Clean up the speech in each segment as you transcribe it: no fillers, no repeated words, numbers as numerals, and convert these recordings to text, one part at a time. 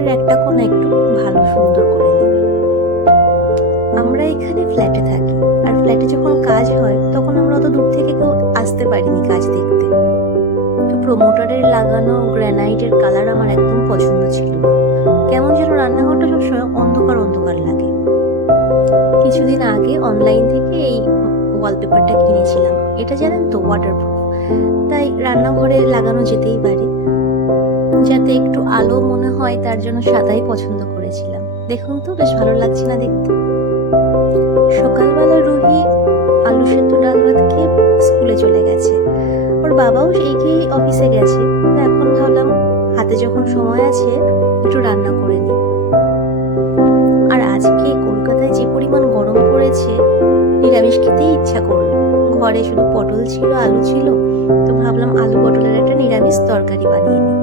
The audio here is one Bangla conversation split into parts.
ঘরের একটা কোণা একটু ভালো সুন্দর করে নিই। আমরা এখানে ফ্ল্যাটে থাকি, আর ফ্ল্যাটে যখন কাজ হয় তখন আমরা অত দূর থেকে কেউ আসতে পারিনি কাজ দেখতে। তো প্রমোটারের লাগানো গ্রানাইটের কালার আমার একদম পছন্দ ছিল না। কেমন যেন রান্নাঘরটা সবসময় অন্ধকার অন্ধকার লাগে। কিছুদিন আগে অনলাইন থেকে এই ওয়ালপেপারটা কিনেছিলাম। এটা জানেন তো ওয়াটারপ্রুফ, তাই রান্নাঘরে লাগানো যেতেই পারে। যাতে একটু আলো মনে হয় তার জন্য সাদাই পছন্দ করেছিলাম। দেখুন তো বেশ ভালো লাগছে না দেখতে? সকালবেলা রুহি আলু সেদ্ধ ডাল ভাত খেয়ে স্কুলে চলে গেছে। ওর বাবাও এই খেয়েই অফিসে গেছে। তো এখন ভাবলাম হাতে যখন সময় আছে একটু রান্না করে নিই। আর আজকে কলকাতায় যে পরিমাণ গরম পড়েছে, নিরামিষ খেতেই ইচ্ছা করলো। ঘরে শুধু পটল ছিল, আলু ছিল, তো ভাবলাম আলু পটলের একটা নিরামিষ তরকারি বানিয়ে নিই।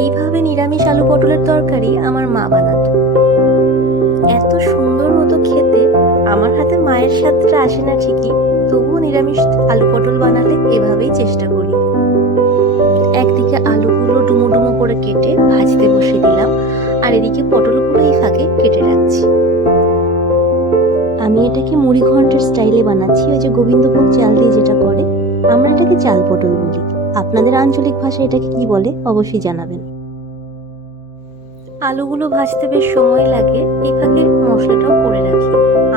এইভাবে নিরামিষ আলু পটলের তরকারি আমার মা বানাতো। এত সুন্দর হতো খেতে। আমার হাতে মায়ের স্বাদটা আসে না ঠিকই, তবুও নিরামিষ আলু পটল বানালে এভাবেই চেষ্টা করি। একদিকে আলুগুলো ডুমো ডুমো করে কেটে ভাজতে বসিয়ে দিলাম, আর এদিকে পটলগুলো এই ফাঁকে কেটে রাখছি। আমি এটাকে মুড়ি ঘন্টের স্টাইলে বানাচ্ছি, ওই যে গোবিন্দভোগ চাল দিয়ে যেটা করে। আমরা এটাকে চাল পটল বলি। আপনাদের আঞ্চলিক ভাষায় এটাকে কি বলে অবশ্যই জানাবেন। আলুগুলো ভাজতে বেশ সময় লাগে। এই ফাঁকে মশলাটাও করে রাখি।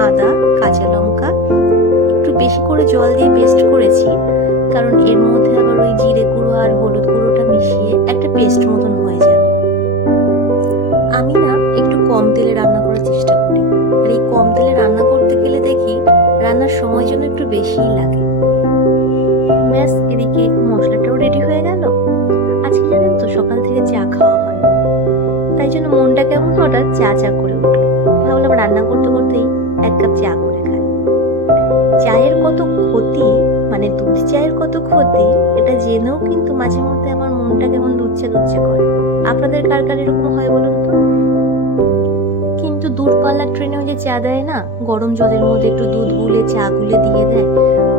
আদা, কাঁচা লঙ্কা একটু বেশি করে জল দিয়ে পেস্ট করেছি, কারণ এর মধ্যে আবার ওই জিরে গুঁড়ো আর হলুদ গুঁড়োটা মিশিয়ে একটা পেস্ট মতন হয়ে যাবে। আমি না একটু কম তেলে রান্না করার চেষ্টা করি, আর এই কম তেলে রান্না করতে গেলে দেখি রান্নার সময় যেন একটু বেশিই লাগে। ব্যাস, এদিকে মশলাটাও রেডি হয়ে গেল। আজকে জানেন তো সকাল থেকে চা খাওয়া হয়, তাই জন্য মনটা কেমন হঠাৎ চা চা করে উঠলো। ভাবলাম রান্না করতে করতেই এক কাপ চা করে খাই। চায়ের কত ক্ষতি, মানে দুধ চায়ের কত ক্ষতি, এটা জেনেও কিন্তু মাঝে মধ্যে আমার মনটা কেমন দুচ্ছে দুচ্ছে করে। আপনাদের কার কার এরকম হয় বলুন তো? কিন্তু দূরপাল্লার ট্রেনেও যে চা দেয় না, গরম জলের মধ্যে একটু দুধ গুলে চা গুলে দিয়ে দেয়,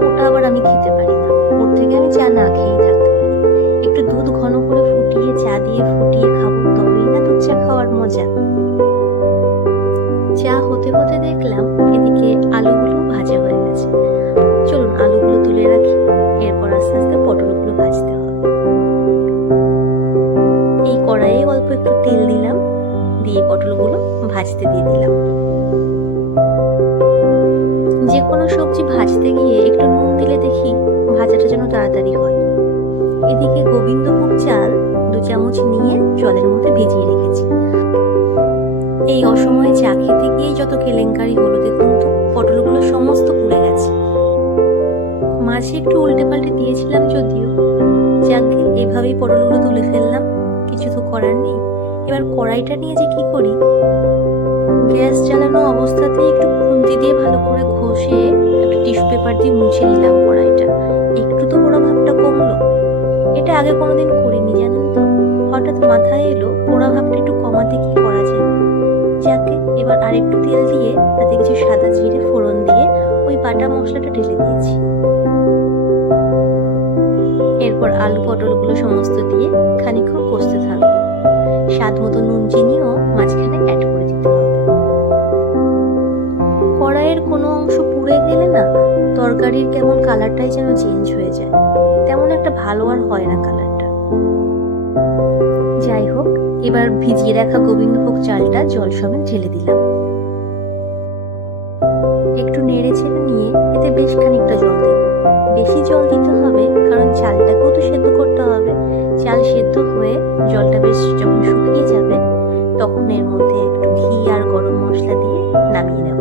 ওটা আবার আমি খেতে পারি না। ওর থেকে আমি চা না খেয়েই থাকতে পারি। একটু দুধ ঘন করে ফুটিয়ে চা দিয়ে ফুটিয়ে খাবো, তবেই না দুধ চা খাওয়ার মজা। চা হতে হতে দেখলাম এদিকে আলুগুলো ভাজা হয়ে গেছে। চলুন আলুগুলো তুলে রাখি, এরপর আস্তে আস্তে পটলগুলো ভাজতে হবে। এই কড়াইয়ে অল্প একটু তেল দিলাম, দিয়ে পটলগুলো ভাজতে দিয়ে দিলাম। যে কোনো সবজি ভাজতে গিয়ে একটু নুন দিলে দেখি ভাজাটা যেন তাড়াতাড়ি হয়। এদিকে গোবিন্দভোগ চাল 2 চামচ নিয়ে জলের মধ্যে ভিজিয়ে রেখেছি। এই অসময়ে চা খেতে গিয়েই যত কেলেঙ্কারি হলো, দেখুন তো পটলগুলো সমস্ত পুড়ে গেছে। মাঝে একটু উল্টে পাল্টে দিয়েছিলাম যদিও, যাকে এভাবেই পটলগুলো তুলে ফেললাম, কিছু তো করার নেই। এবার কড়াইটা নিয়ে যে কি করি, গ্যাস জ্বালানো অবস্থাতেই একটু খুন্তি দিয়ে ভালো করে ঘষে একটা টিস্যু পেপার দিয়ে মুছে নিলাম কড়াইটা। একটু তো পোড়া ভাবটা কমলো। এটা আগে কোনোদিন করিনি জানেন তো। হঠাৎ মাথায় এলো পোড়া ভাবটা একটু কমাতে কি করা যায়। যাকে এবার আরেকটু তেল দিয়ে তাতে কিছু সাদা জিরে ফোড়ন দিয়ে ওই বাটা মশলাটা ঢেলে দিয়েছি। এরপর আলু পটলগুলো সমস্ত দিয়ে খানিকক্ষণ কষতে থাকবো। স্বাদ মতো নুন চিনিও মাঝখানে অ্যাড করে দিতে হবে। কড়াইয়ের কোনো অংশ পুড়ে গেলে না তরকারির কেমন কালারটাই যেন চেঞ্জ হয়ে যায়, তেমন একটা ভালো আর হয় না কালারটা। যাই হোক, এবার ভিজিয়ে রাখা গোবিন্দভোগ চালটা জল সমেত ঢেলে দিলাম। একটু নেড়ে ছেড়ে নিয়ে এতে বেশ খানিকটা জল দেব। বেশি জল দিতে হবে, কারণ চালটাকেও তো সেদ্ধ করতে হবে। চাল সেদ্ধ হয়ে জলটা বেশ যখন শুকিয়ে যাবে, তখন এর মধ্যে একটু ঘি আর গরম মশলা দিয়ে নামিয়ে নেব।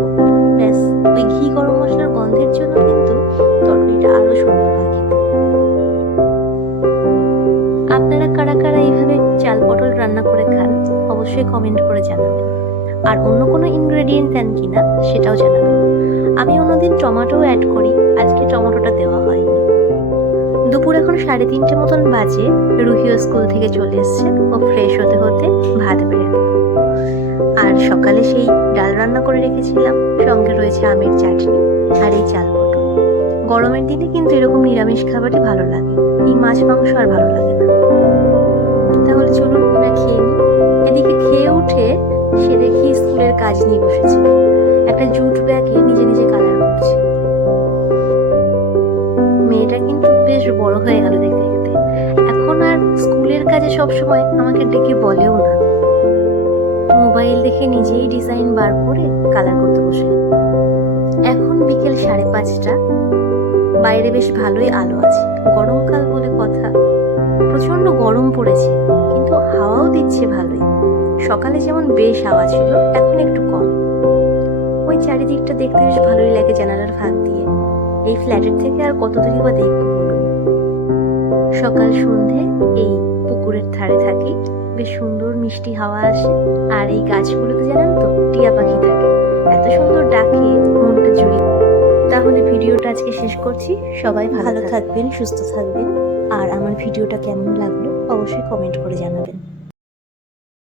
ব্যাস, ওই ঘি গরম মশলার গন্ধের জন্য কিন্তু তরকারিটা আরো সুন্দর হয় খেতে। আপনারা কারা কারা এইভাবে চাল পটল রান্না করে খান অবশ্যই কমেন্ট করে জানাবেন। আর অন্য কোনো ইনগ্রেডিয়েন্ট দেন কিনা সেটাও জানাবেন। আমি অন্যদিন টমেটোও অ্যাড করি, আজকে টমেটোটা দেওয়া হয়নি। দুপুর এখন 3:30 মতন বাজে। রুহিও স্কুল থেকে চলে এসছে, ও ফ্রেশ হতে হতে ভাত বেড়ে নেব। আর সকালে সেই ডাল রান্না করে রেখেছিলাম, সঙ্গে রয়েছে আমের চাটনি আর এই চাল পটল। গরমের দিনে কিন্তু এরকম নিরামিষ খাবারই ভালো লাগে, এই মাছ মাংস আর ভালো লাগে না। তাহলে চলুন এবার খেয়ে নিই। কাজ নিয়ে বসেছে, একটা জুট ব্যাগে নিজে নিজে কালার করছে। মেয়েটা কিন্তু বেশ বড় হয়ে গেল দেখতে দেখতে, এখন আর স্কুলের কাজে সবসময় আমাকে ডেকে বলেও না, মোবাইল দেখে নিজেই ডিজাইন বার করে কালার করতে বসে। এখন বিকেল 5:30, বাইরে বেশ ভালোই আলো আছে, গরমকাল বলে কথা, প্রচন্ড গরম পড়েছে কিন্তু হাওয়াও দিচ্ছে ভালোই। সকালে যেমন বেশ হাওয়া ছিল, এখন একটু কম। ওই চারিদিকটা দেখতে বেশ ভালোই লাগে জানালার ফাঁক দিয়ে। এই ফ্ল্যাটের থেকে আর কত দূরই বা দেখবো বলুন। সকাল সন্ধে এই পুকুরের ধারে থাকি, বেশ সুন্দর মিষ্টি হাওয়া আসে, আর এই গাছগুলোতে জানেন তো টিয়া পাখি থাকে, এত সুন্দর ডাকে মনটা জুড়িয়ে। তাহলে ভিডিওটা আজকে শেষ করছি। সবাই ভালো থাকবেন, সুস্থ থাকবেন, আর আমার ভিডিওটা কেমন লাগলো অবশ্যই কমেন্ট করে জানাবেন।